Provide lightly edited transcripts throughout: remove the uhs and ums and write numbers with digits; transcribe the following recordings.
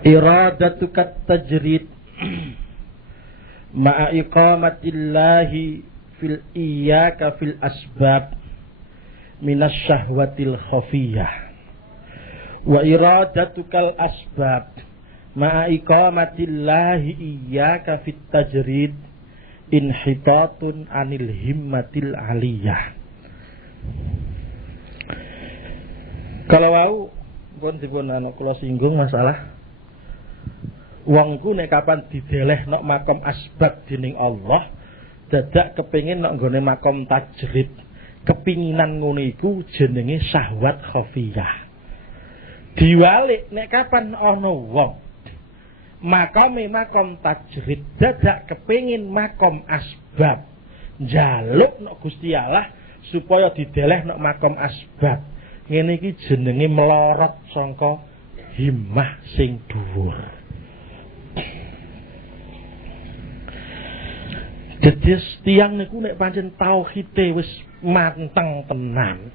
Iradatuka tajrid ma'a iqamatillahi fil iyyaka fil asbab minas syahwatil khafiyah wa iradatukal asbab ma'a iqamatillahi iyyaka fit tajrid inhitatun anil himmatil aliyah. Kalau wau pun dipun kula singgung masalah wong ku nek kapan dideleh nok makom asbab dening Allah dadak kepengin nok nggone makom tajrid, kepinginan ngono iku jenenge syahwat khafiyah. Diwalik nek kapan ana wong makome makom tajrid dadak kepengin makom asbab, njaluk nok Gusti Allah supaya dideleh nok makom asbab. Ngene iki jenenge melorot sangka himmah sing dhuwur. Dadi tiyang niku nek pancen tauhide wis manteng tenan.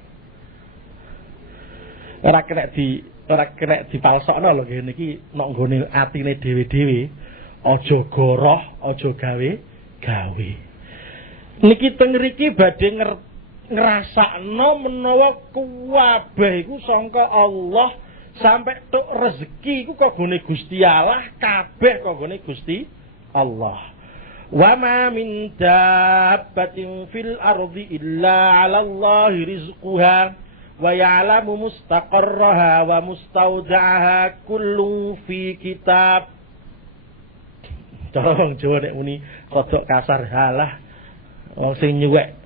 Ora kena dipalsokno lho ngene iki nek nggone atine dhewe-dhewe, aja goroh, aja gawe. Niki teng mriki badhe ngrasakno menawa kuwabeh iku sangka Allah sampai tok rezeki iku kagone Gusti Allah, kabeh kagone Gusti Allah. Wa ma min dabbatin fil ardi illa 'ala Allahi rizquha wa ya'lamu mustaqarraha wa mustawda'aha kullun fi kitab. Cara wong Jawa nek muni rada kasar halah wong sing nyuwek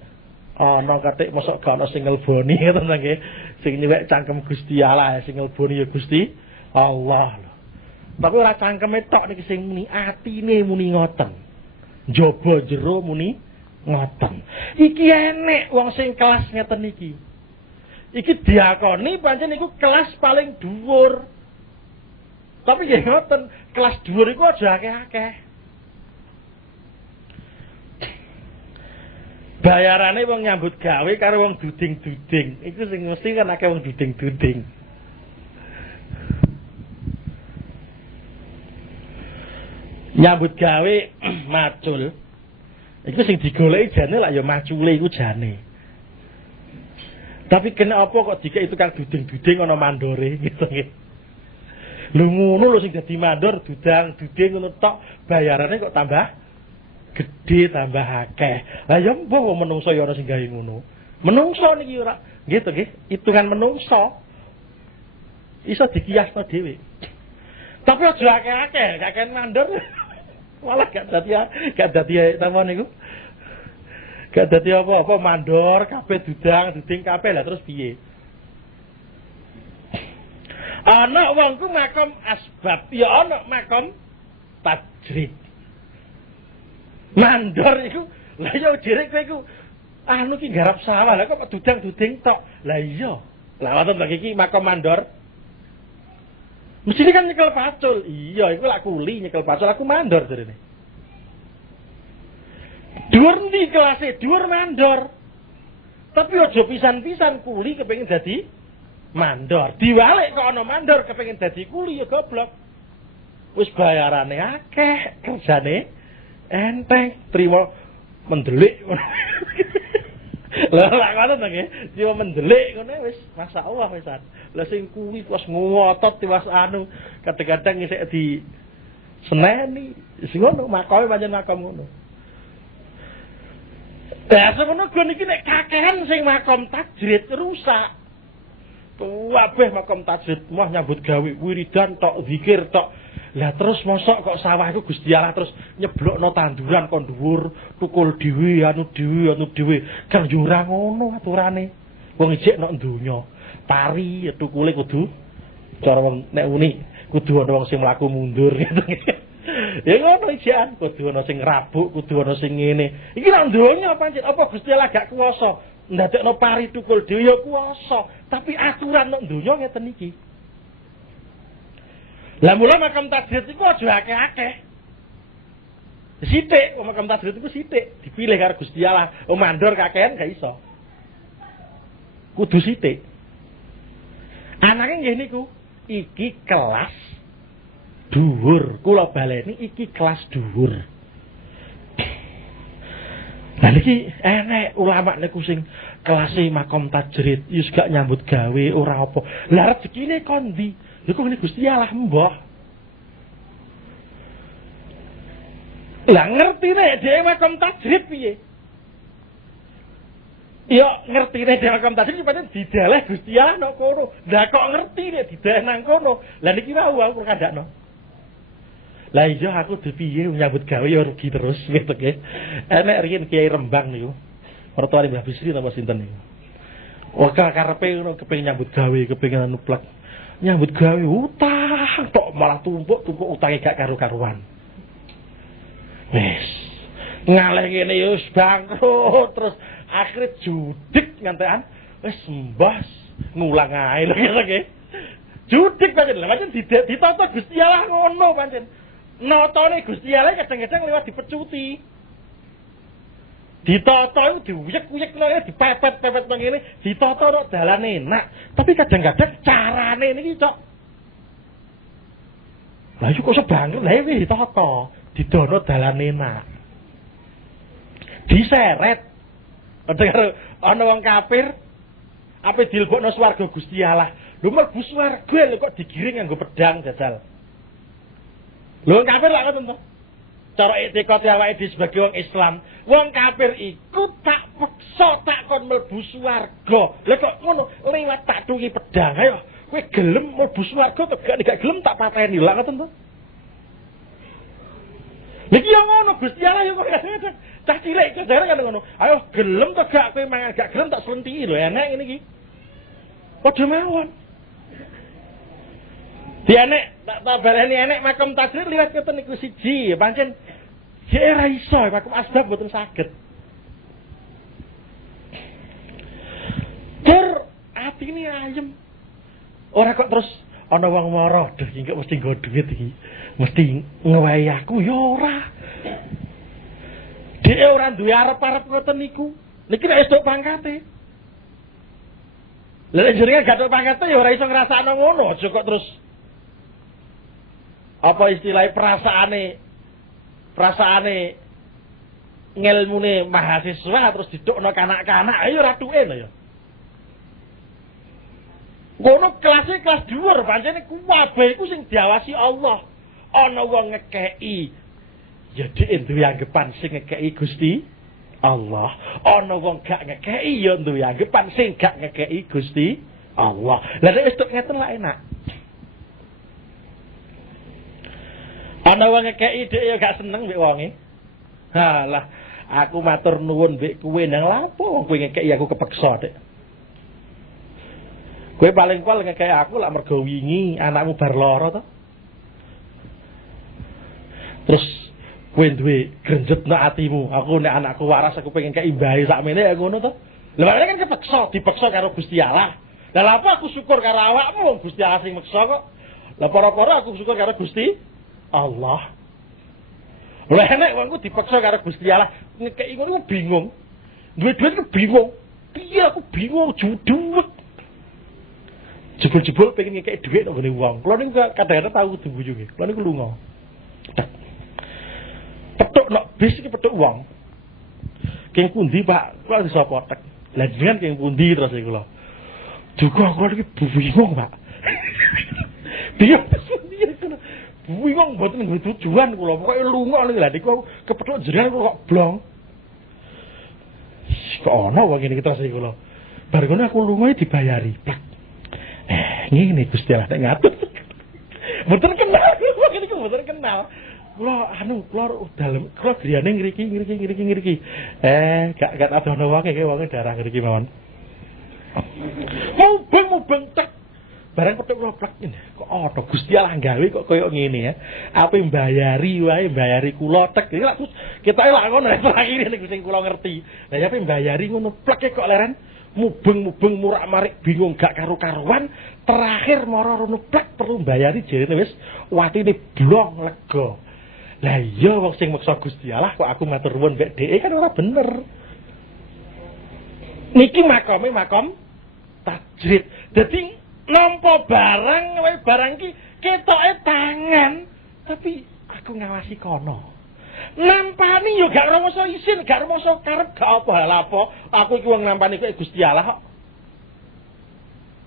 ana katik mosok gak ana sing ngelboni ngoten nggih. Sing nyuwek cangkem Gusti Allah, sing ngelboni ya Gusti Allah. Tapi ora cangkeme tok niki sing muni, atine muni ngoten. Njaba jero muni ngoten. Iki enek wong sing kelas ngeten iki. Iki diakoni pancen iku kelas paling dhuwur. Tapi nggih ngoten, kelas dhuwur iku aja akeh-akeh. Bayarane wong nyambut gawe karo wong duding-duding. Iku sing mesti kan akeh wong duding-duding. Nyambut gawe macul. Iku sing digoleki jane lak ya macule iku jane. Tapi kena apa kok dikek itu kang duding-duding ana mandore gitu nggih. Lho ngono lho sing dadi mandor dudang-duding ngono tok bayarane kok tambah gede tambah akeh. Lah ya mbah wong menungso ya ana sing gawe ngono. Menungso niki ora nggih to nggih, hitungan menungso. Iso dikiasno dhewe. Tapi aja akeh-akeh, kakek mandor. Malah gak dadi apa niku. Gak dadi apa-apa mandor, kabeh duding kabeh lah terus piye? Ana wong ku makom asbab, ya ana makom tajrid. Mandor iku lah ya direk kowe iku anu ki garap sawah lah kok duding tok. Lah iya. Lah wonten bagi iki makom mandor. Mesti kan nyekel pacul. Iya, iku lak kuli nyekel pacul aku mandor jarene. Dhuwur ndi kelase? Dhuwur mandor. Tapi aja pisan-pisan kuli kepengin dadi mandor. Diwalik kok ana mandor kepengin dadi kuli ya goblok. Wis bayarane akeh, kerjane enteng, trimo mendelik. Lah lak ngono nggih, cuma mendelik ngono wis masyaallah wisan. Lah sing kuwi pas ngotot tiwas anu, kadang-kadang isih di seneni. Sing ngono makome pancen makom ngono. Lah semono gon iki nek kakehan sing makom tajrid rusak. Kabeh makom tajrid mah nyambut gawe wiridan tok, zikir tok. Lah terus mosok kok sawah iku Gusti Allah terus nyeblokno tanduran kon dhuwur, tukul dhewe, anu dhewe. Kan yo ora ngono aturane. Wong ijek nok donya. Pari ya tukule kudu cara wong nek uni kudu ana wong sing mlaku mundur gitu. Ya ngono ijekan kudu ana sing rabuk, kudu ana sing ngene. Iki nang donya pancen apa Gusti Allah gak kuwasa ndadekno pari tukul dhewe ya kuwasa, tapi aturan nok donya ngeten iki. Lah mula makam tajrid iku aja akeh-akeh. Sithik, makam tajrid iku sithik, dipilih karo Gusti Allah. Mandor kakehan gak iso. Kudu sithik. Anake nggih niku, iki kelas dhuwur. Kula baleni iki kelas dhuwur. Lah niki enek ulama niku sing kelase makom tajrid, wis gak nyambut gawe ora apa. Lah rezekine kon ndi? Iku ngene Gusti Allah mbah. Lah ngertine dhewe makom tajrid piye? Ya ngertine dhewe makom tajrid pancen didaleh Gusti Allah nang kono. Lah kok ngerti nek didaleh nang kono? Lah niki wau aku kandakno. Lah iya aku dipiye nyambut gawe ya rugi terus gitu nggih. Enek riyen Kiai Rembang niku. Mertuane Mbah Bisri napa sinten niku. Wah karepe ngono kepengin nyambut gawe, kepengin nuplak. Nyambut gawe utang tok malah tumpuk-tumpuk utange gak karu-karuan. Wes. Ngalih ngene ya wis bangkrut terus akhire judik ngantekan wis mbah ngulang ae lho nggih. Judik pancen lha pancen ditata Gusti Allah ngono pancen. Notone Gusti Allah kadang-kadang lewat dipecuti. Ditata itu diuyek-uyek nang dipepet-pepet nang ngene, ditata nek dalane enak, tapi kadang-kadang carane niki cok. Lah iku kok sebangkrut lha iki ditata, didono dalane enak. Diseret. Padahal ana wong kafir ape dilebokno swarga Gusti Allah. Lho mlebu swarga lho kok digiring nganggo pedang jajal. Lho kafir lak ngoten to. Cara etikate awake dhewe sebagai wong Islam, wong kafir iku tak peksa tak kon mlebu swarga. Lha kok ngono liwat tak tungi pedang. Ayo kowe gelem mlebu swarga to gak gelem tak pateni lak ngoten to. Niki yo ngono Gusti Allah yo kok kadang-kadang cah cilik jare kan ngono. Ayo gelem to gak kowe mangan gak gelem tak slentiki lho enek ngene iki. Padha mawon. Di enek tak baleni enek makom tajrid liwat ngoten niku siji pancen jek ora iso makom asbab mboten saged. Tur atine ayem. Ora kok terus ana wong mara, "Duh iki kok mesti nggo dhuwit iki. Mesti ngewahi aku ya ora." Dhek ora duwe arep-arep ngoten niku. Niki nek esuk pangkate. Lah nek jenenge gak tok pangkate ya ora iso ngrasakno ngono, aja kok terus apa istilahnya perasaane ngelmune mahasiswa terus didukno kanak-kanak ayo ratuke lho ya. Ngono kelas dhuwur pancene kuwabe iku sing diawasi Allah. Ana wong ngekeki ya dhek duwe anggapan sing ngekeki Gusti Allah. Ana wong gak ngekeki ya duwe anggapan sing gak ngekeki Gusti Allah. Lah nek wis tok ngeten lak enak. Ana wong ngekeki dhek ya gak seneng mbek wonge. Halah, aku matur nuwun mbek kowe nang lapo wong kowe ngekeki aku kepeksa, Dik. Kowe paling pol ngekeki aku lak mergo wingi anakmu bar lara to. Terus kowe duwe grenjetno atimu, aku nek anakku waras aku pengen kei mbahe sakmene ya ngono to. Lah makane kan kepeksa, dipeksa karo Gusti Allah. Lah lha apa aku syukur karo awakmu wong Gusti Allah sing meksa kok. Lah para-para aku syukur karo Gusti Allah. Lah enek wongku dipaksa karo Gusti Allah ngekeki ngono bingung. Duit-duit ku bingung. Piye aku bingung judul. Jebul-jebul pengen ngekeki dhuwit nang ngene wong. Kulo niku kadang-kadang tau dibuyungi. Kulo niku lunga. Petuk nok bis iki petuk wong. Keng pundi, Pak? Kulo iso potek. Lah jenengan keng pundi terus iki kulo. Juga kulo iki bingung, Pak. Dia bingung mboten nggo tujuan kula pokoke lunga lha niku kepethuk jenengan kok blong. Kok ana wong ngene iki terus iki kula. Bar ngono aku lunga dibayari. Ngene Gusti Allah nek ngatur. Mboten kenal wong iki mboten kenal. Kula dalem kula griyane ngriki. Gak adono wong iki wonge darah ngriki mawon. Mubeng tek barang petuk kula plek kok ana Gusti Allah gawe kok koyo ngene ya. Ape mbayari wae mbayari kula tek. Kita lak ngono terakhir niku sing kula ngerti. Lah ape mbayari ngono plek kok leren mubeng murak-marik bingung gak karu-karuan. Terakhir mara rono plek perlu mbayari jarene wis watine blong lega. Lah iya wong sing meksa Gusti Allah kok aku matur nuwun mbek dheke kan ora bener. Niki makom tajrid. Dadi nampa barang wae barang ki ketoke tangan Tapi aku ngawasi kono. Nampani yo gak rumangsa isin, gak rumangsa karep, gak apa-apa. Aku iki wong nampani kowe Gusti Allah kok.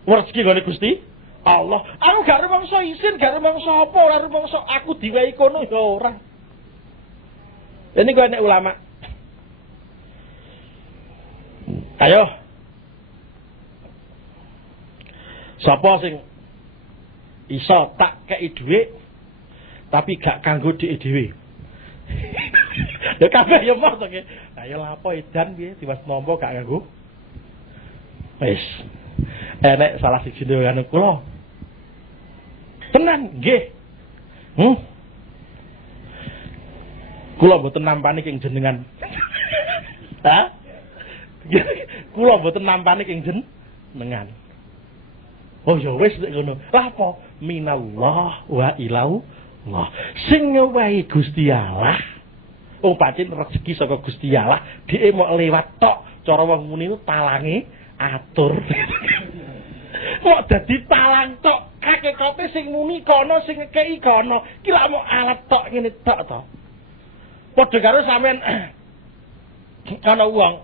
Rezeki gone Gusti Allah. Aku gak rumangsa isin, gak rumangsa apa, ora rumangsa aku diwehi kono ya ora. Ini kok nek ulama. Ayo. Sapa sing iso tak kei dhuwit tapi gak kanggo dhek dhewe. Ya kabeh ya mos to nggih. Lah ya lapo edan piye diwas nampa gak kanggo. Wis. Enek salah siji anu kula. Tenan nggih. Kula mboten nampani king jenengan. Hah? Kula mboten nampani king jenengan. Oh ya wis nek ngono. Lah apa? Minallah wa ilallah. Sing ngewahi Gusti Allah. Oh pancen rezeki saka Gusti Allah, dhek mok lewat tok. Cara wong muni ku talange atur. Mok dadi talang tok. Hakikate sing muni kono, sing ngekeki kono. Ki lak mok alat tok ngene tok to. Padha karo sampean ana wong.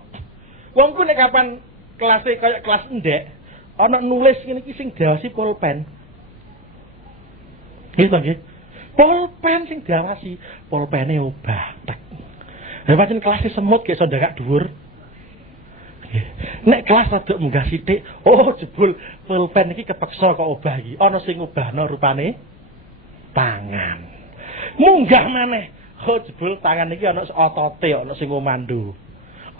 Wong ku nek kapan kelase kaya kelas ndek, ana nulis ngene iki sing diawasi pulpen. Nggih to nggih. Pulpen sing diawasi, pulpene obah. Lah pancen kelas semut gek iso ndakak dhuwur. Nek kelas rada munggah sithik, oh jebul pulpen iki kepeksa kok obah iki. Ana sing obahno rupane tangan. Munggah maneh. Oh jebul tangan iki ana otote, ana sing mandu.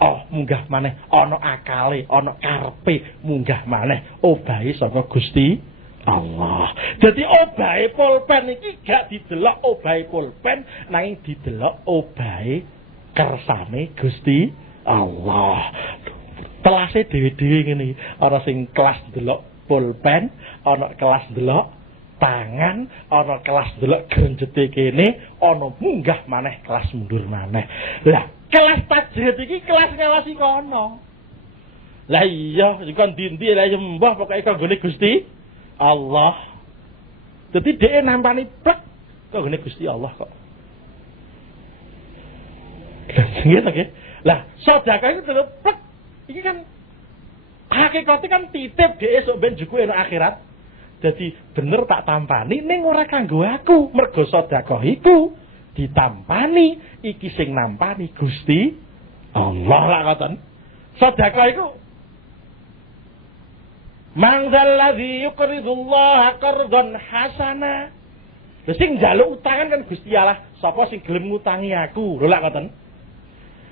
Oh munggah maneh ana akale, ana karepe, munggah maneh obahe saka Gusti Allah. Jadi obahe pulpen iki gak didelok obahe pulpen, nanging didelok obahe kersane Gusti Allah. Telase dhewe-dhewe ngene iki, ana sing kelas delok pulpen, ana kelas delok tangan, ana kelas delok grenjete kene, ana munggah maneh kelas mundur maneh. Lah, kelas tajrid iki kelas ngawasi kono. Lah iya, kon ndi-ndi lah mbah pokoke kanggone Gusti Allah. Dadi dhek nampani plek kanggone Gusti Allah kok. Nggih to nggih. Lah, sedekah itu terus plek. Iki kan hakikate kan titip dhek esuk ben juku enak akhirat. Dadi bener tak tampani ning ora kanggo aku, mergo sedekah iku ditampani iki sing nampani Gusti Allah lah ngoten. Sedekah iku mangzal ladzi yuqridullaha qardan hasana. Lha sing njaluk utangan kan Gusti Allah, sapa sing gelem ngutangi aku? Lho lak ngoten.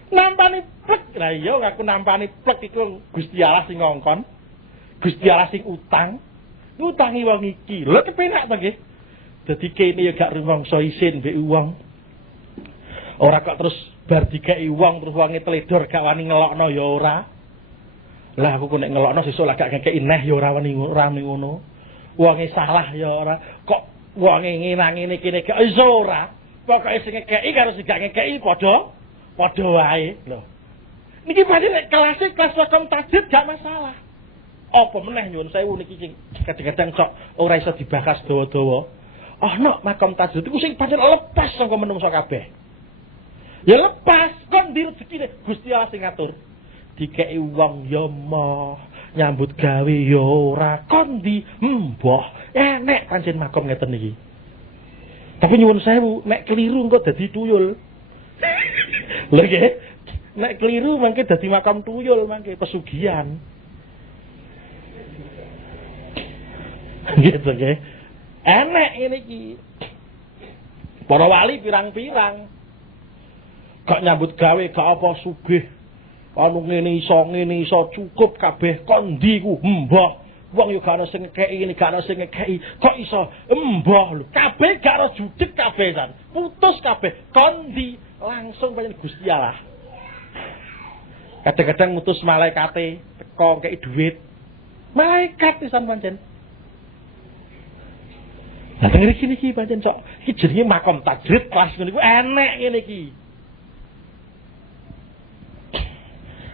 Nampani plek. Lah iya aku nampani plek iku Gusti Allah sing ngongkon. Gusti Allah sing utang. Ngutangi wong iki. Lho kepenak to nggih. Dadi kene ya gak rumangsa isin mbek wong. Ora kok terus bar dikeki wong terus wonge teledor gak wani ngelokno ya ora. Lah aku nek ngelokno sesuk lak gak ngekeki neh ya ora wani ngono. Wonge salah ya ora. Kok wonge ngenang ngene kene gak iso ora. Pokoke sing ngekeki karo sing gak ngekeki padha wae lho. Niki pancen nek kelas wakom tajid gak masalah. Apa meneh nyuwun sewu niki sing kadang-kadang sok ora iso dibahas dawa-dawa. Ana makom tajid iku sing pancen lepas saka menungso kabeh. Ya lepas kon ndi rezekine Gusti Allah sing ngatur. Dikeki wong ya moh, nyambut gawe ya ora kon ndi mbah. Enek pancen makom ngeten iki. Tapi nyuwun sewu nek keliru engko dadi tuyul. Lha nggih, nek keliru mangke dadi makam tuyul mangke pesugihan. Gitu nggih. Enek ngene iki. Para wali pirang-pirang. Gak nyambut gawe gak apa sugih. Anu ngene iso cukup kabeh kon ndi ku mbah. Wong yo gak ana sing ngekeki ngene gak ana sing ngekeki. Kok iso mbah lho. Kabeh gak ana judik kabeh kan. Putus kabeh kon ndi langsung pancen Gusti Allah. Kadang-kadang ngutus malaikate teko kei dhuwit. Malaikat pisan pancen. Lah tengene iki pancen sok iki jenenge makom tajrid kelas ngene iku enek ngene iki.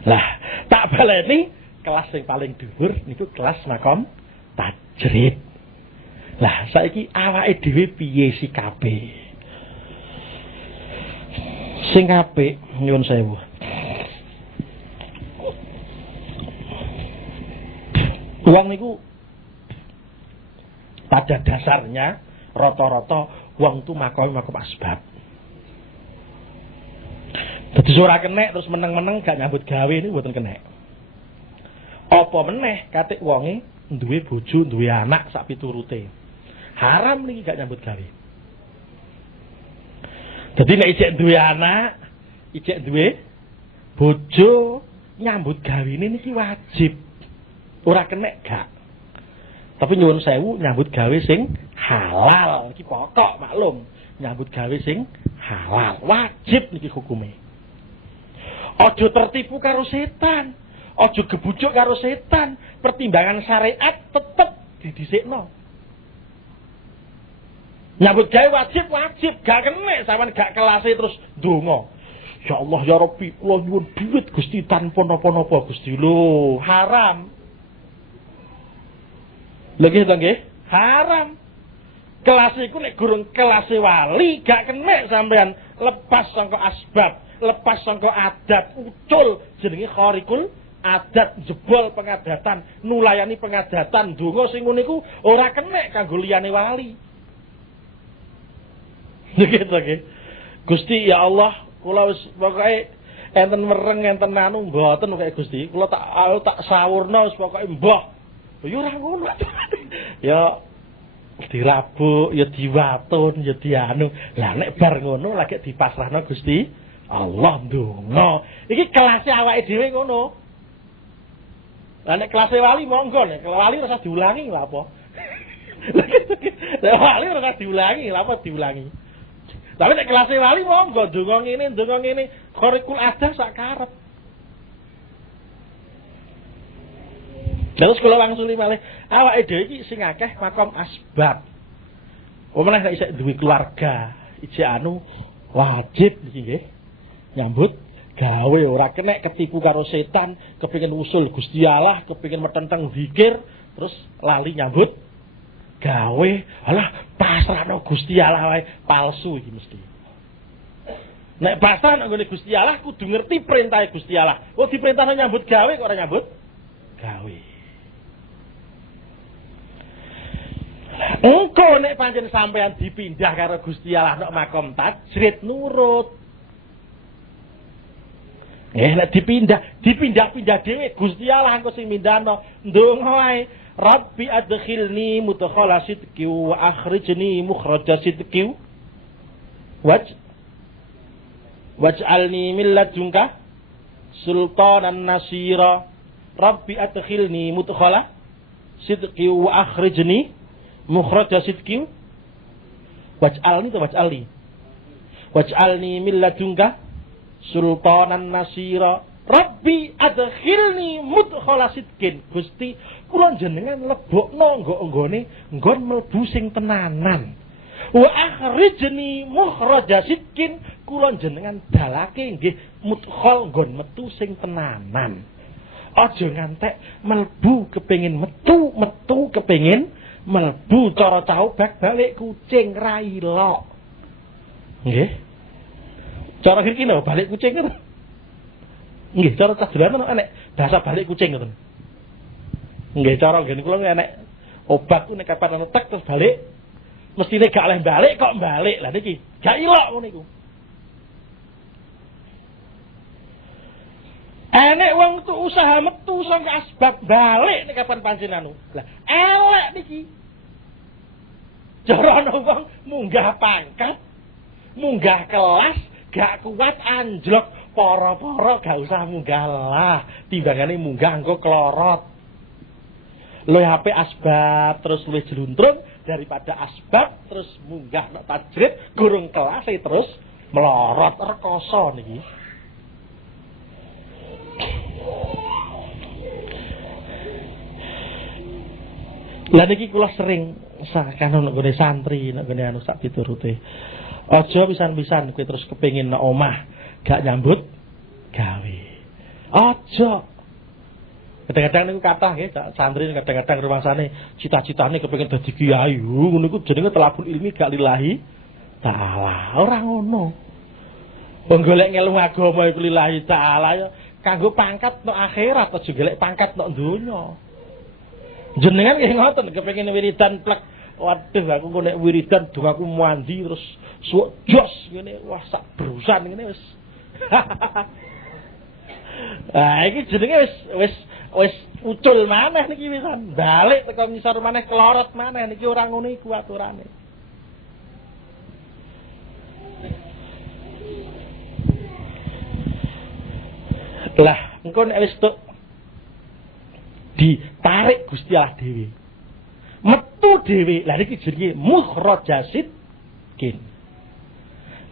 Lah, tak baleni kelas yang paling dhuwur niku kelas makom tajrid. Lah, saiki awake dhewe piye sikape? Sing apik nyuwun sewu. Wong niku pada dasarnya rata-rata wong tu makom asbab. Dadi ora kenek terus meneng-meneng gak nyambut gawe niku mboten kenek. Apa meneh katik wonge duwe bojo, duwe anak sak piturute. Haram niki gak nyambut gawe. Dadi nek ijek duwe anak, ijek duwe bojo, nyambut gawene niki wajib. Ora kenek gak. Tapi nyuwun sewu nyambut gawe sing halal iki pokok maklum. Nyambut gawe sing halal wajib niki hukume. Aja tertipu karo setan, aja gebujuk karo setan. Pertimbangan syariat tetep didhisikno. Nyambut gawe wajib, gak kenek sampean gak kelase terus ndonga. Ya Allah ya Rabbi, kula nyuwun duit Gusti tanpa napa-napa Gusti. Lho, haram. Lagi nggih, haram. Kelas iku nek gurung kelas wali gak kenek sampean lepas saka asbab, lepas saka adat, ucul jenenge kharikul adat, jebol pengadatan, nulayani pengadatan, donga sing ngene iku ora kenek kanggo liyane wali. Gitu nggih. Gusti ya Allah, kula wis pokoke enten mereng enten anu mboten kaya Gusti. Kula tak sawurna wis pokoke mbah. Ya ora ngono. Ya dirabuk, ya diwatun, ya dianu. Lah nek bar ngono lagi dipasrahno Gusti Allah ndonga. Iki kelas awake dhewe ngono. Lah nek kelas wali monggo nek wali ora usah diulangi lha apa. Nek wali ora usah diulangi, lha apa diulangi. Tapi nek kelas wali monggo ndonga ngene, kharikul adat sak karep. Terus kula wangsuli malih awake dhewe iki sing akeh makom asbab. Omane nek isih duwe keluarga, ijek anu wajib iki nggih. Nyambut gawe ora kena ketipu karo setan, kepengin usul Gusti Allah, kepengin metenteng zikir, terus lali nyambut gawe. Alah pasrahno Gusti Allah wae, palsu iki mesti. Nek pasrah nang ngene Gusti Allah kudu ngerti perintah Gusti Allah. Kok diperintahno nyambut gawe kok ora nyambut gawe. Engko nek pancen sampean dipindah karo Gusti Allah nek makom tajrid nurut. Nek dipindah dhewe Gusti Allah engko sing mindano ndonga wae. Rabbi adkhilni mudkhala sidqi wa akhrijni mukhraja sidqi. Waj'alni min ladunka sultanan nasira. Rabbi adkhilni mudkhala sidqi wa akhrijni mukhraja sidqi. Waj'alni min ladunka sultanan nasira. Rabbi adkhilni mudkhala sidqin. Gusti kula jenengan lebokno nggon mlebu sing tenanan. Wa akhrijni mukhraja sidqin. Kula jenengan dalake nggih mudkhal nggon metu sing tenanan. Aja ngantek mlebu kepengin metu kepengin mlebu cara caubak balik kucing ra ilok. Nggih. Cara iki lho balik kucing ngono. Nggih, cara cadulan enek bahasa balik kucing ngoten. Nggih, cara ngene kula enek obat ku nek kapan anu tek terus balik mestine gak oleh balik kok balik. Lah niki gak ilok ngono iku. Enek wong tuh usaha metu sangka asbab balik nek kapan pancen anu. Lah elek niki. Cara ana wong munggah pangkat, munggah kelas, gak kuat anjlok, para-para gak usah munggah lah. Timbangane munggah engko klorot. Luwih apik asbab terus luwih jeluntrung daripada asbab terus munggah nek tajrid gurung kelas terus melorot rekoso niki. Lah niki kula sering sakane nek gone santri, nek gone anu sak piturute. Aja pisan-pisan kowe terus kepengin nek omah gak nyambut gawe. Aja. Kadang-kadang niku kathah nggih santri kadang-kadang rumangsane cita-citane kepengin dadi kiai. Ngono iku jenenge telabul ilmi gak lillahi taala. Ora ngono. Wong golek ngelu agama iku lillahi taala ya kanggo pangkat nek akhirat aja golek pangkat nek donya. Jenengan nggih ngoten kepengin wiridan plek. Waduh aku nek wiridan dong aku mandi terus suwuk jos ngene wah sak brusan ngene wis. Ah iki jenenge wis ucul maneh niki wisan. Balik teko ngisor maneh kelorot maneh niki ora ngono iku aturane. Lah engko nek wis tok ditarik Gusti Allah dhewe. Metu dhewe. Lah niki jenenge mukhrajasid kin.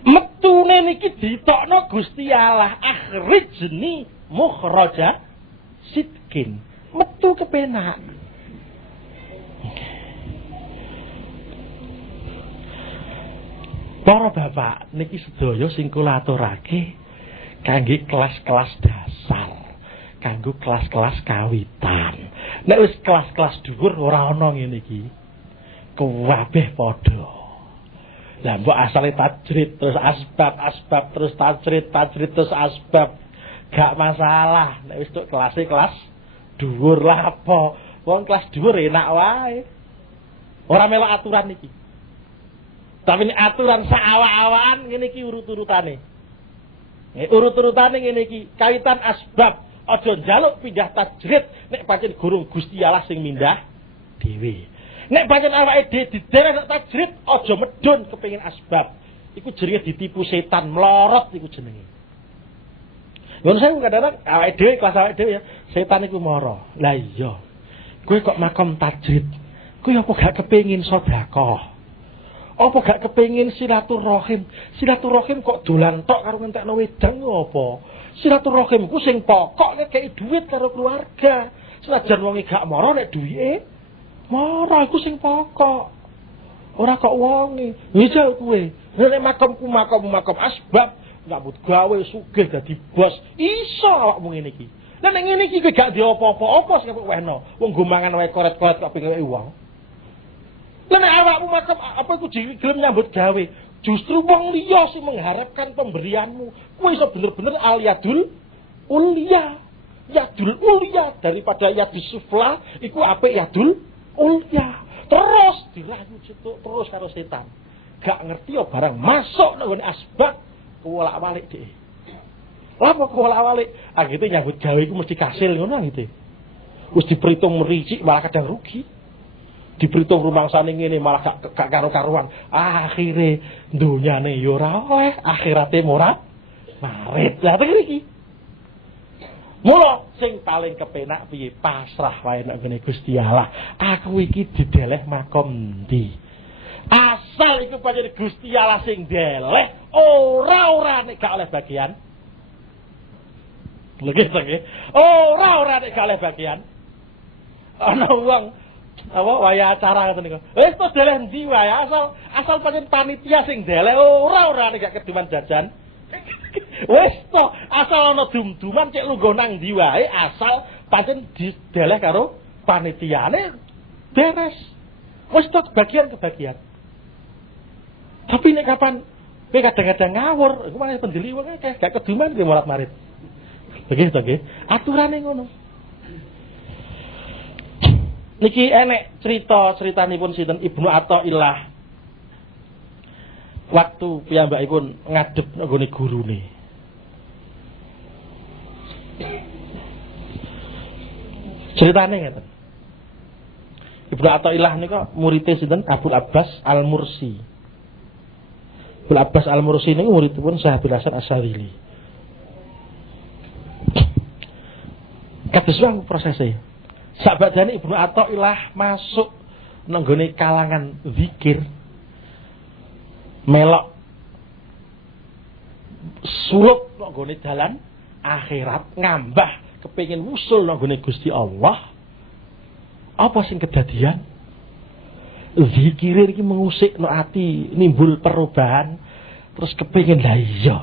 Metune niki ditokno Gusti Allah akhrijni mukhraja sidkin. Metu kepenak. Para bapak niki sedaya sing kula aturake kangge kelas-kelas dasar, kanggo kelas-kelas kawitan. Nek wis kelas-kelas dhuwur ora ana ngene iki. Kabeh padha. Lah mbok asale tajrid terus asbab terus tajrid terus asbab. Gak masalah nek wis tok kelas dhuwur lah apa. Wong kelas dhuwur enak wae. Ora melok aturan iki. Tapi nek aturan saawak-awakan ngene iki urut-urutane. Urut-urutane ngene iki, kaitan asbab aja njaluk pindah tajrid nek pancen gurung Gusti Allah sing mindah dhewe. Nek pancen awake dhewe diderek tajrid aja medhun kepengin asbab. Iku jenenge ditipu setan melorot iku jenenge. Ngono saya kadang-kadang awake dhewe kelas awake dhewe ya, setan iku mara. Lah iya. Kowe kok makom tajrid. Kowe apa gak kepengin sedekah? Apa gak kepengin silaturahim? Silaturahim kok dolan tok karo ngentekno wedang apa? Silaturahim ku sing pokok nek kei dhuwit karo keluarga. Senajan wonge gak mara nek duwike mara iku sing pokok. Ora kok wonge. Njal kowe. Nek makom asbab nyambut gawe sugih dadi bos. Iso awakmu ngene iki. Lah nek ngene iki kowe gak di apa-apa sing wehno. Wong go mangan wae koret-koret kok pengen uang. Lah nek awakmu makam apa iku gelem nyambut gawe, justru wong liya sing mengharapkan pemberianmu. Kuwi iso bener-bener al-yadul ulya. Yadul ulya daripada yadus sufla iku apik yadul ulya. Terus dirayu cetuk terus karo setan. Gak ngerti ya barang masuk nang ngene asbab kuwolak-walik dhek. Lah apa kuwolak-walik? Anggite nyambut gawe iku mesti kasil ngono anggite. Wis diperhitung mericik malah kadang rugi. Diperhitung rumangsane ngene malah gak karo-karuan. Akhire donyane ya ora oleh, akhirate ora marit. Lah tenan iki. Mula sing paling kepenak piye pasrah wae nek ngene Gusti Allah. Aku iki dideleh makom ndi? Asal iku pancen Gusti Allah sing deleh, ora nek gak oleh bagian. Lha nggih. Ora nek gak oleh bagian. Ana wong apa waya acara ngoten niku. Wis to deleh ndi wae asal pancen panitia sing deleh ora nek gak keduman jajan. Wis to asal ana dum-duman cek lungguh nang ndi wae asal pancen dideleh karo panitiane beres. Wis to kebagian. Tapi nek kapan kowe kadang-kadang ngawur, iku malah pendeli wong akeh gak keduman kowe morat-marit. Begitu nggih. Aturane ngono. Niki enek critanipun sinten Ibnu Athaillah. Waktu piyambakipun ngadep nggone gurune. Ceritane ngeten. Ibnu Athaillah nika muridé sinten Abul Abbas Al-Mursi. Abul Abbas Al-Mursi niku muridipun Syekh Abdul Hasan Asy-Syadzili. Kados wae prosese. Sabadane Ibnu Athaillah masuk nenggone kalangan zikir melok suluk nenggone dalan akhirat ngambah kepengin wusul nenggone Gusti Allah. Apa sing kedadian? Zikir iki mengusikno ati, nimbul perubahan, terus kepengin lah iya.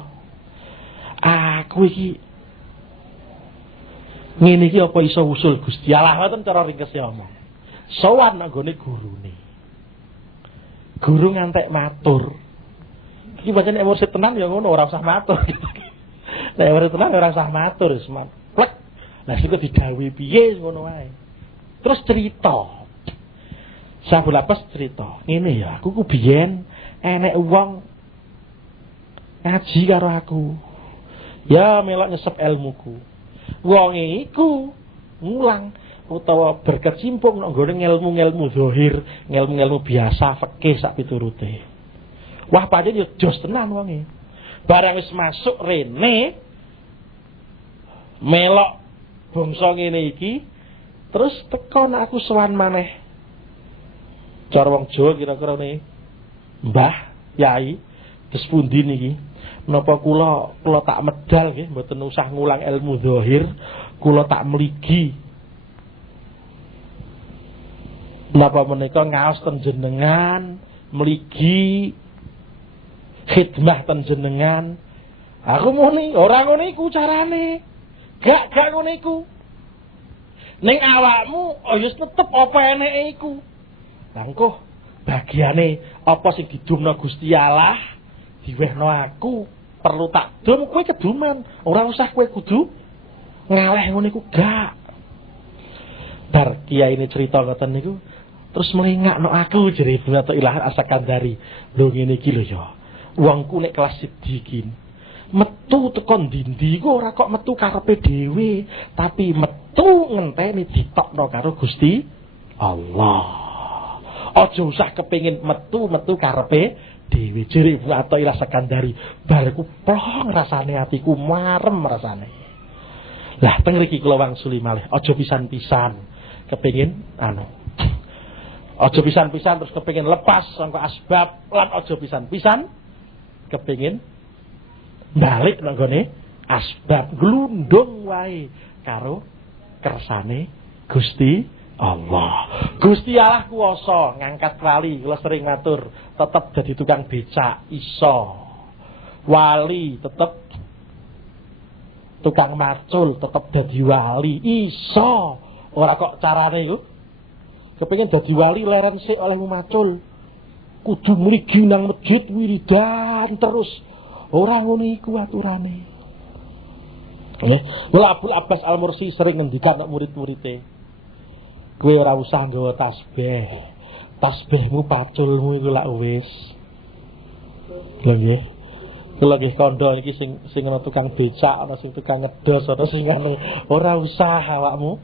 Aku iki ngene iki apa iso usul Gusti Allah ngoten cara ringkes omong. Sowan nang gone gurune. Guru ngantek matur. Iki iki pancen nek mursid tenan ya ngono ora usah matur. Nek mursid tenan ora usah matur, seman. Plek. Lah sik didhawuhi piye ngono wae. Terus cerita. Sabu lapas cerita. Ngene ya, aku ku biyen enek wong ngaji karo aku. Ya melok nyesep ilmuku. Wonge iku ngulang utawa berkecimpung nang nggone ngelmu-ngelmu zahir, ngelmu-ngelmu biasa fikih sak piturute. Wah pancen yo jos tenan wonge. Barang wis masuk rene melok bangsa ngene iki terus teko nek aku sowan maneh. Cara wong Jawa kira-kira ne Mbah, Yai, terus pundi niki? Menapa kula tak medal nggih mboten usah ngulang ilmu zahir, kula tak mligi. Napa menika ngaos ten jenengan, mligi khidmah ten jenengan. Aku muni ora ngono iku carane. Gak ngono iku. Ning awakmu wis tetep apa eneke iku. Lah engko bagiane apa sing didumna Gusti Allah diwehno aku perlu tak dum kowe keduman. Ora usah kowe kudu ngaleh ngono iku gak. Bar kiai ini cerita ngoten niku terus melingakno aku jere Ibnu Athaillah As-Sakandari. Lho ngene iki lho ya. Wongku nek kelas sidikin metu tekan ndi-ndi ku ora kok metu karepe dhewe, tapi metu ngenteni ditokno karo Gusti Allah. Aja usah kepengin metu karepe dhewe jere Ibnu Athaillah As-Sakandari. Barku plong rasane atiku marem rasane. Lah teng mriki kula wangsuli malih, aja pisan-pisan kepengin aja pisan-pisan terus kepengin lepas saka asbab lan aja pisan-pisan kepengin balik nang gone asbab glundung wae karo kersane Gusti Allah. Gusti Allah kuwasa ngangkat wali, kula sering matur, tetep dadi tukang becak iso. Wali tetep tukang macul, tetep dadi wali iso. Ora kok carane iku kepengin dadi wali leren sik olehmu macul. Kudu mrigi nang masjid wiridan terus. Ora ngono iku aturane. Nggih, kula Abdul Abbas Al-Mursi sering ngendikan nek murid-muride. Kowe ora usah nggawa tasbih. Tasbihmu paculmu iku lak wis. Lho nggih. Kula nggih kandha iki sing ana tukang becak, ana sing tukang ngedos, ana sing anu. Ora usah awakmu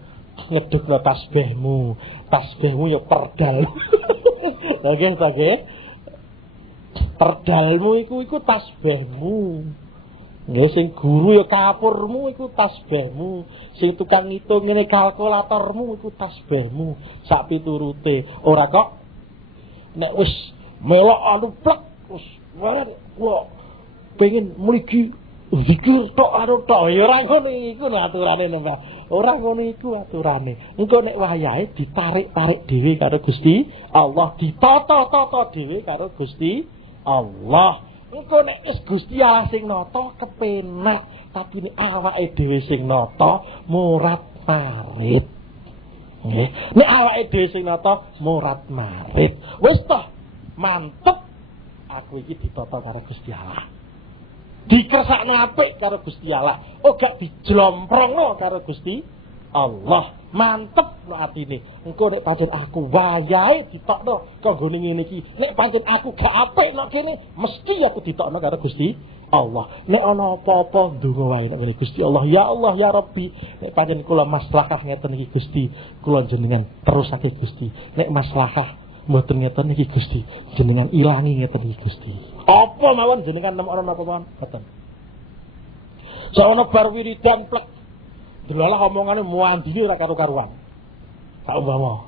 ngedukno tasbihmu. Tasbihmu ya perdal. Lha nggih ta nggih. Perdalmu iku tasbihmu. Nggih sing guru ya kapurmu iku tasbihmu. Sing tukang ngitung ngene kalkulatormu iku tasbihmu. Sak piturute. Ora kok nek wis melok anu plek wis kula pengen mligi zikir tok anu tok ya ora ngono iku aturane Mbah. Ora ngono iku aturane. Engko nek wayahe ditarik-tarik dhewe karo Gusti Allah, ditata-tata dhewe karo Gusti Allah. Engko nek wis Gusti Allah sing nata kepenak, tapi nek awake dhewe sing nata murat marit. Nggih. Nek awake dhewe sing nata murat marit. Wis toh mantep aku iki ditata karo Gusti Allah. Dikersakno apik karo Gusti Allah, ora dijlomprongno karo Gusti Allah. Mantep no atine. Engko nek pancen aku wayahe ditokno kanggo ngene iki. Nek pancen aku gak apik nek kene, mesti aku ditokno karo Gusti Allah. Nek ana apa-apa ndonga wae nek Gusti Allah, ya Allah ya Rabbi. Nek pancen kula maslahah ngeten iki Gusti, kula jenengan terusake Gusti. Nek maslahah mboten ngeten iki Gusti, jenengan ilangi ngeten iki Gusti. Apa mawon jenengan nemokno napa mawon? Mboten. Sawana bar wiridan plek delalah omongane mandine ora karo-karuan. Gak umpama.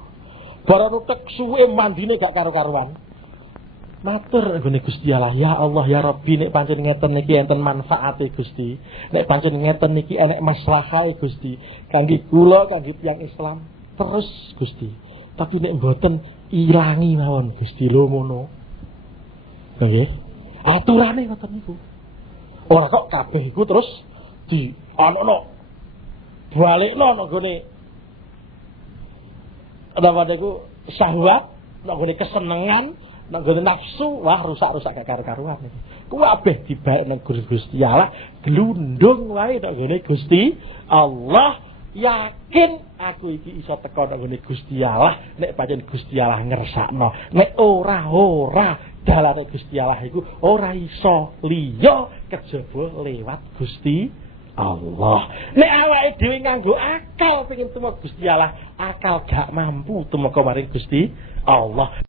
Barang utek suwe mandine gak karo-karuan. Matur nggone Gusti Allah, ya Allah ya Rabbi nek pancen ngeten niki enten manfaate Gusti. Nek pancen ngeten niki enek maslahahe Gusti kangge kula kangge tiyang Islam. Terus Gusti. Tapi nek mboten ilangi mawon Gusti lho ngono. Nggih. Aturane ngoten niku. Ora kok kabeh iku terus di ana balikno nang gone apa niku syahwat, nang gone kesenengan, nek ngene nafsu wah rusak-rusak gak karu-karuan iki. Kabeh dibaek nang Gusti Allah, glundung wae nek ngene Gusti Allah. Yakin aku iki iso teko nang ngene Gusti Allah nek pancen Gusti Allah ngersakno. Nek ora dalane Gusti Allah iku ora iso liya kejaba lewat Gusti Allah. Nek awake dhewe nganggo akal pengin temu Gusti Allah, akal gak mampu temu maring Gusti Allah.